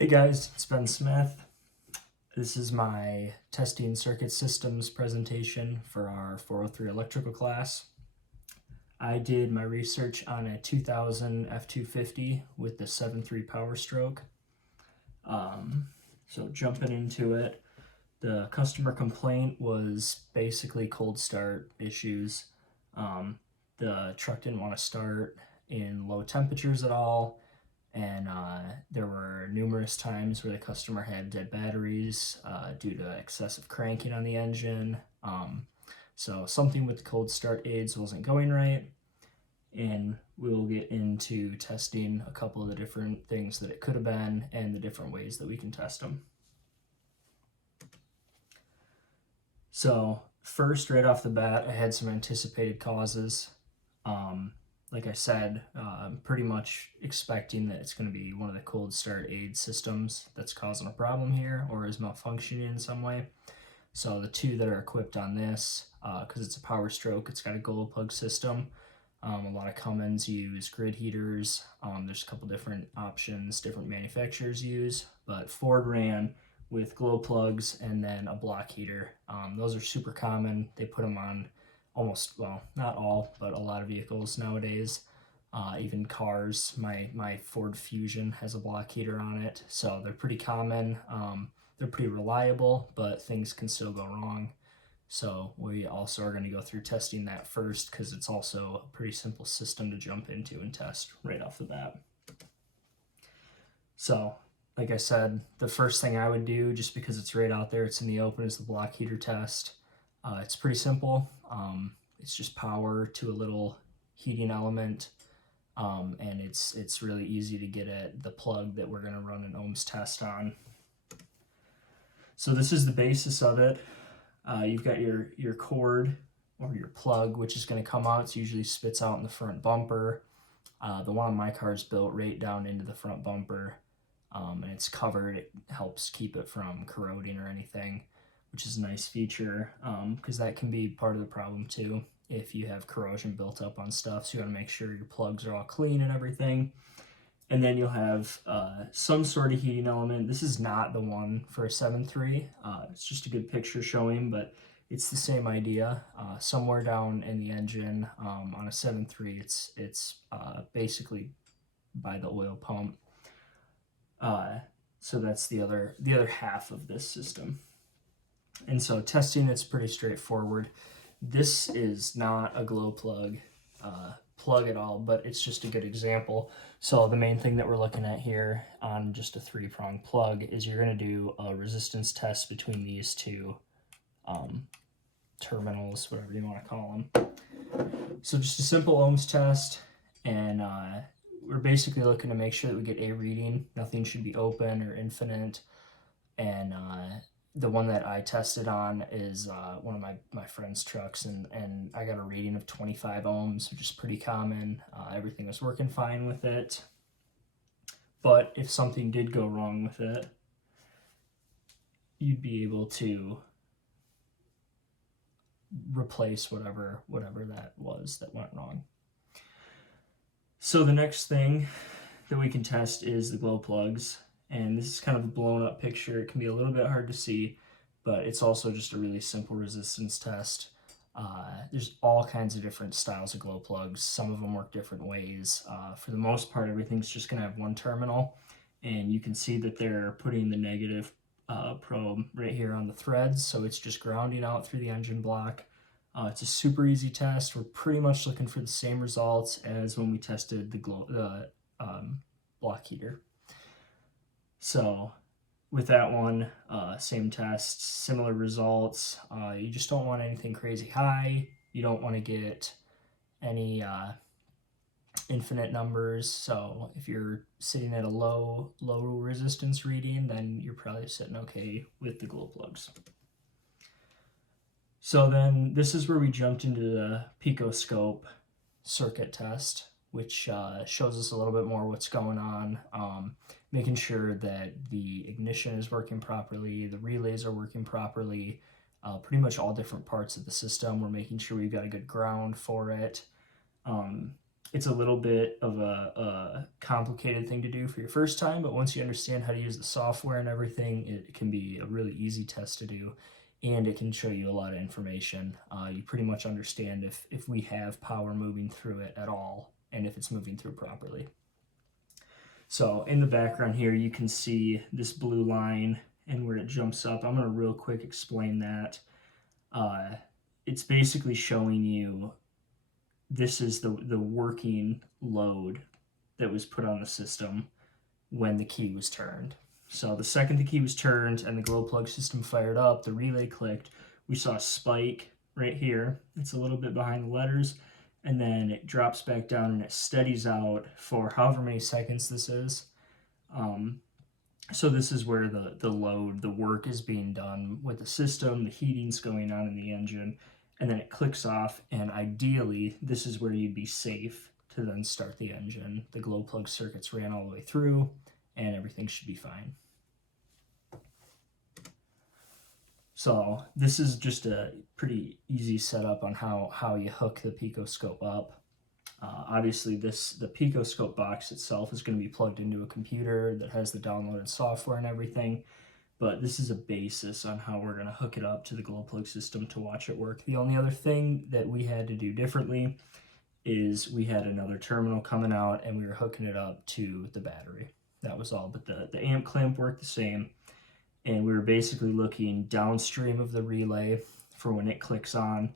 Hey guys, it's Ben Smith. This is my testing circuit systems presentation for our 403 electrical class. I did my research on a 2000 F250 with the 7.3 power stroke. So jumping into it, the customer complaint was basically cold start issues. The truck didn't want to start in low temperatures at all, and there were numerous times where the customer had dead batteries due to excessive cranking on the engine. So something with the cold start aids wasn't going right, and we'll get into testing a couple of the different things that it could have been and the different ways that we can test them. So first, right off the bat, I had some anticipated causes. Like I said, I'm pretty much expecting that it's going to be one of the cold start aid systems that's causing a problem here or is malfunctioning in some way. So the two that are equipped on this, because it's a power stroke, it's got a glow plug system. A lot of Cummins use grid heaters. There's a couple different options different manufacturers use, but Ford ran with glow plugs and then a block heater. Those are super common. They put them on almost, well, not all, but a lot of vehicles nowadays. Even cars. My Ford Fusion has a block heater on it, so they're pretty common. They're pretty reliable, but things can still go wrong. So we also are going to go through testing that first because it's also a pretty simple system to jump into and test right off the bat. So like I said, the first thing I would do, just because it's right out there, it's in the open, is the block heater test. It's pretty simple. It's just power to a little heating element, and it's really easy to get at the plug that we're going to run an ohms test on. So this is the basis of it. You've got your cord or your plug, which is going to come out. It usually spits out in the front bumper. The one on my car is built right down into the front bumper, and it's covered. It helps keep it from corroding or anything, which is a nice feature, because that can be part of the problem too if you have corrosion built up on stuff. So you want to make sure your plugs are all clean and everything. And then you'll have some sort of heating element. This is not the one for a 7.3. It's just a good picture showing, but it's the same idea. Somewhere down in the engine on a 7.3, it's basically by the oil pump. So that's the other half of this system. And so testing, it's pretty straightforward. This is not a glow plug at all, but it's just a good example. So the main thing that we're looking at here on just a 3-prong plug is you're going to do a resistance test between these two terminals, whatever you want to call them. So just a simple ohms test, and we're basically looking to make sure that we get a reading. Nothing should be open or infinite. And the one that I tested on is one of my friend's trucks, and I got a reading of 25 ohms, which is pretty common. Everything was working fine with it. But if something did go wrong with it, you'd be able to replace whatever that was that went wrong. So the next thing that we can test is the glow plugs. And this is kind of a blown up picture. It can be a little bit hard to see, but it's also just a really simple resistance test. There's all kinds of different styles of glow plugs. Some of them work different ways. For the most part, everything's just going to have one terminal, and you can see that they're putting the negative probe right here on the threads, so it's just grounding out through the engine block. It's a super easy test. We're pretty much looking for the same results as when we tested the block heater. So with that one, same test, similar results. You just don't want anything crazy high. You don't want to get any infinite numbers. So if you're sitting at a low resistance reading, then you're probably sitting okay with the glow plugs. So then this is where we jumped into the picoscope circuit test, which shows us a little bit more what's going on, making sure that the ignition is working properly, the relays are working properly, pretty much all different parts of the system. We're making sure we've got a good ground for it. It's a little bit of a complicated thing to do for your first time, but once you understand how to use the software and everything, it can be a really easy test to do, and it can show you a lot of information. You pretty much understand if we have power moving through it at all, and if it's moving through properly. So in the background here, you can see this blue line and where it jumps up. I'm going to real quick explain that. It's basically showing you this is the working load that was put on the system when the key was turned. So the second the key was turned and the glow plug system fired up, the relay clicked, we saw a spike right here. It's a little bit behind the letters, and then it drops back down and it steadies out for however many seconds this is. So this is where the load, the work is being done with the system, the heating's going on in the engine, and then it clicks off, and ideally this is where you'd be safe to then start the engine. The glow plug circuits ran all the way through and everything should be fine. So this is just a pretty easy setup on how you hook the picoscope up. Obviously the picoscope box itself is going to be plugged into a computer that has the downloaded software and everything, but this is a basis on how we're going to hook it up to the glow plug system to watch it work. The only other thing that we had to do differently is we had another terminal coming out and we were hooking it up to the battery. That was all, but the amp clamp worked the same, and we were basically looking downstream of the relay for when it clicks on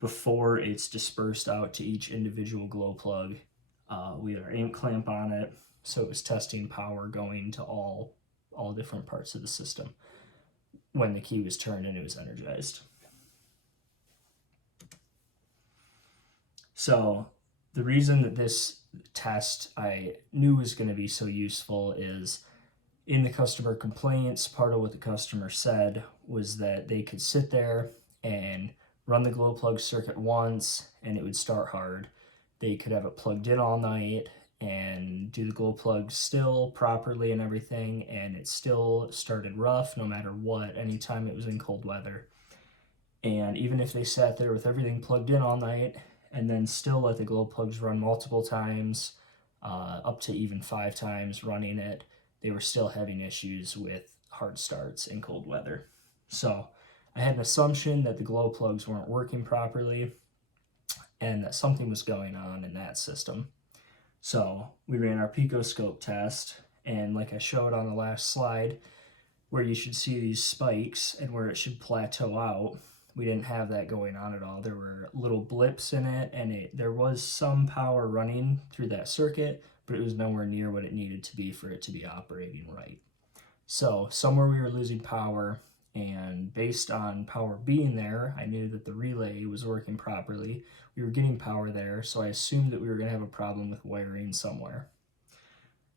before it's dispersed out to each individual glow plug. We had our amp clamp on it, so it was testing power going to all different parts of the system when the key was turned and it was energized. So the reason that this test I knew was going to be so useful is in the customer complaints, part of what the customer said was that they could sit there and run the glow plug circuit once and it would start hard. They could have it plugged in all night and do the glow plug still properly and everything, and it still started rough no matter what, anytime it was in cold weather. And even if they sat there with everything plugged in all night and then still let the glow plugs run multiple times, up to even 5 times running it, they were still having issues with hard starts in cold weather. So I had an assumption that the glow plugs weren't working properly and that something was going on in that system. So we ran our picoscope test, and like I showed on the last slide, where you should see these spikes and where it should plateau out, we didn't have that going on at all. There were little blips in it, and there was some power running through that circuit, but it was nowhere near what it needed to be for it to be operating right. So somewhere we were losing power, and based on power being there, I knew that the relay was working properly. We were getting power there, so I assumed that we were going to have a problem with wiring somewhere.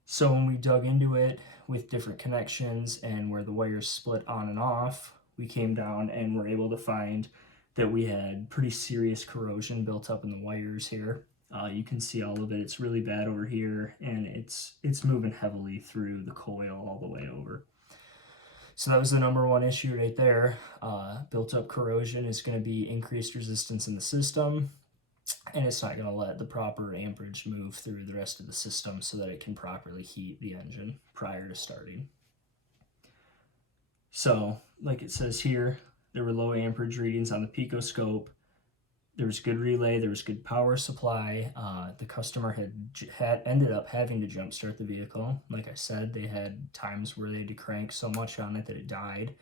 So when we dug into it with different connections and where the wires split on and off, we came down and were able to find that we had pretty serious corrosion built up in the wires here. You can see all of it. It's really bad over here, and it's moving heavily through the coil all the way over. So that was the number one issue right there. Built up corrosion is going to be increased resistance in the system, and it's not going to let the proper amperage move through the rest of the system so that it can properly heat the engine prior to starting. So, like it says here, there were low amperage readings on the picoscope. There was good relay, there was good power supply. The customer had ended up having to jump start the vehicle. Like I said, they had times where they had to crank so much on it that it died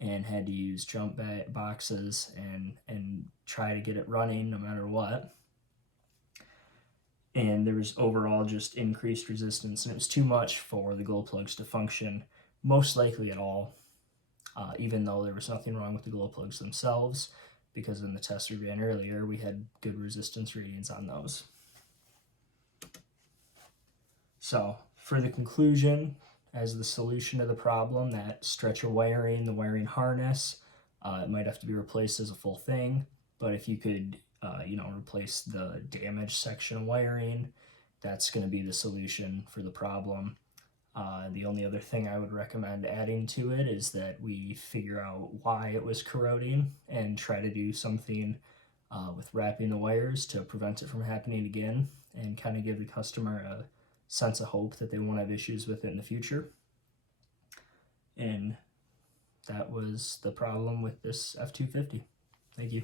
and had to use jump boxes and try to get it running no matter what. And there was overall just increased resistance, and it was too much for the glow plugs to function most likely at all, even though there was nothing wrong with the glow plugs themselves, because in the test we ran earlier, we had good resistance readings on those. So for the conclusion, as the solution to the problem, that stretch of wiring, the wiring harness, it might have to be replaced as a full thing, but if you could replace the damaged section of wiring, that's going to be the solution for the problem. The only other thing I would recommend adding to it is that we figure out why it was corroding and try to do something with wrapping the wires to prevent it from happening again. and kind of give the customer a sense of hope that they won't have issues with it in the future. And that was the problem with this F-250. Thank you.